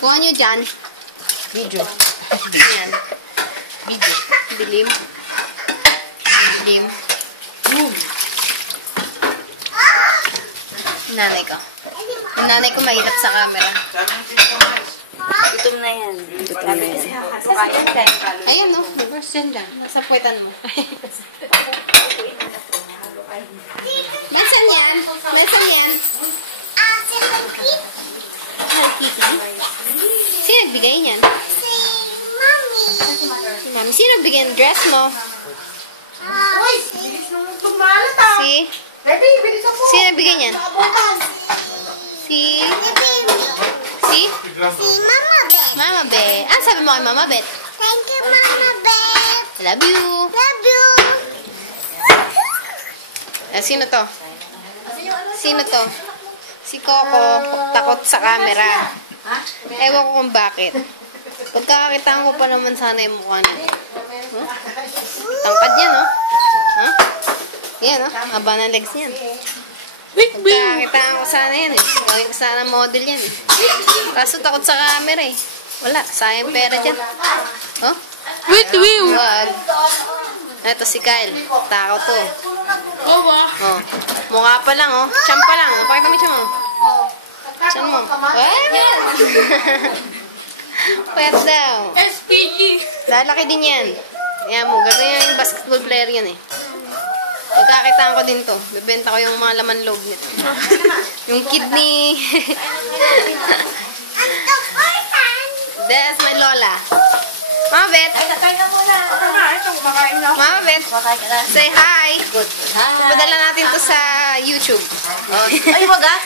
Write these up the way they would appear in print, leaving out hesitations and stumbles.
Kuha nyo dyan. Video. Yan. Video. Dilim. Dilim. Nanay ko. Yung nanay ko mahirap sa camera. Gutom na yan. Gutom na yan. Ayan, no? Reverse dyan dyan. Nasa puwetan mo. Nasaan yan? Nasaan yan? Sino nagbigay niyan? Si Mami. Sino nagbigay ng dress mo? Si? Sino nagbigay niyan? Si? Mama Bet. Ah, sabi mo kay Mama Bet? Thank you, Mama Bet. I love you. Love you. Sino to? Sino to? Si Coco. Takot sa camera. Ewan ko kung bakit. Pagkakakitaan ko pa naman sana yung mukha niya. Huh? Tangkad niya, no? Huh? Yan, no? Haba ng legs niyan. Pagkakakitaan ko sana yan, eh. Gawin ko sana model yan, eh. Kaso takot sa camera, eh. Wala. Sayang pera dyan. Oh? Wag. Ito si Kyle. Takot to. Oh. Mukha pa lang, oh. Tiyan pa lang. Pakita mo tiyan mo. Tiyan mo. Pwede daw. SPG. Lalaki din yan. Yan mo. Gagawin yung basketball player yan, eh. Pagkakitaan ko din to. Bibenta ko yung mga laman loob niya. Yung kidney. That's my Lola. Mama Bet. Mama Bet. Say hi. Good. Padala natin to sa YouTube. Ay, wag ah.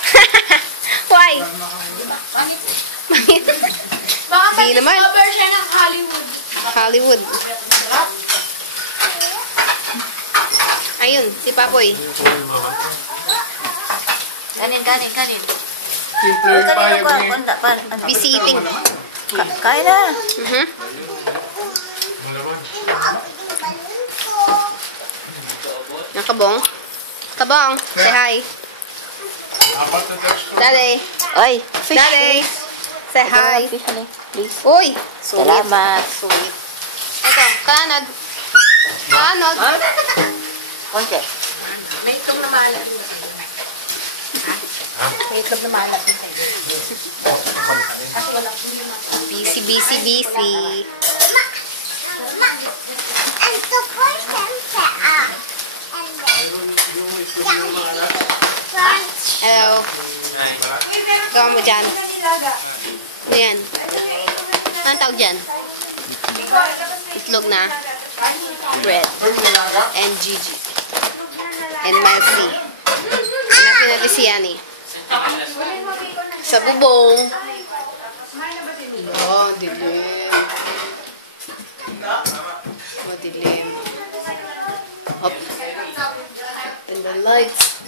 Why? Baka Di naman. cover siya ng Hollywood. Hollywood. Ayun, si Papoy. Kanin. Simple pa yung Busy eating. Kaya na. Nakabong. Kabong, say hi. Daddy. Ay, Daddy. Say hi. Please. Uy, sweet. Salamat. Sweet. Ito, kanod. Kanod. Konti. May itlog na maalat. May itlog na maalat. Busy. And the first time Hello. Gawa mo dyan. Ano yan? Anong tawag dyan? Itlog na. Bread. And Gigi. And Melcy. Hanapin natin si Yani. Sa bubong. Oh, dilim. Oh, dilim. Up. And the lights.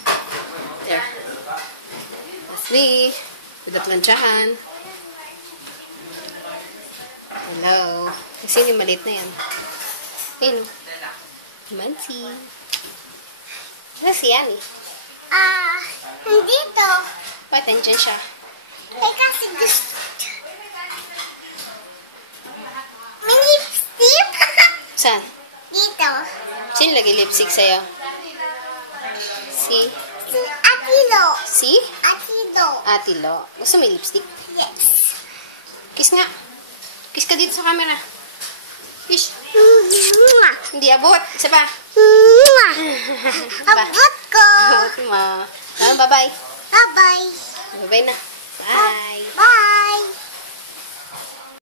There. That's me. With the planchahan. Hello. Kasi yung maliit na yan. Ayun. Mansi. Ano si Yani? dito. Bakit nandiyan siya? Eh, kasi gusto. May lipstick. Saan? Dito. Sino lagi lipstick sa'yo? Si? Si Atilo. Si? Atilo. Atilo. Gusto may lipstick? Yes. Kiss nga. Kiss ka dito sa camera. Kiss. Mwah. Hindi abot. Isa pa. Mwah. Abot ko. Abot mo. Bye-bye. Bye-bye. Bye-bye na. Bye. Bye.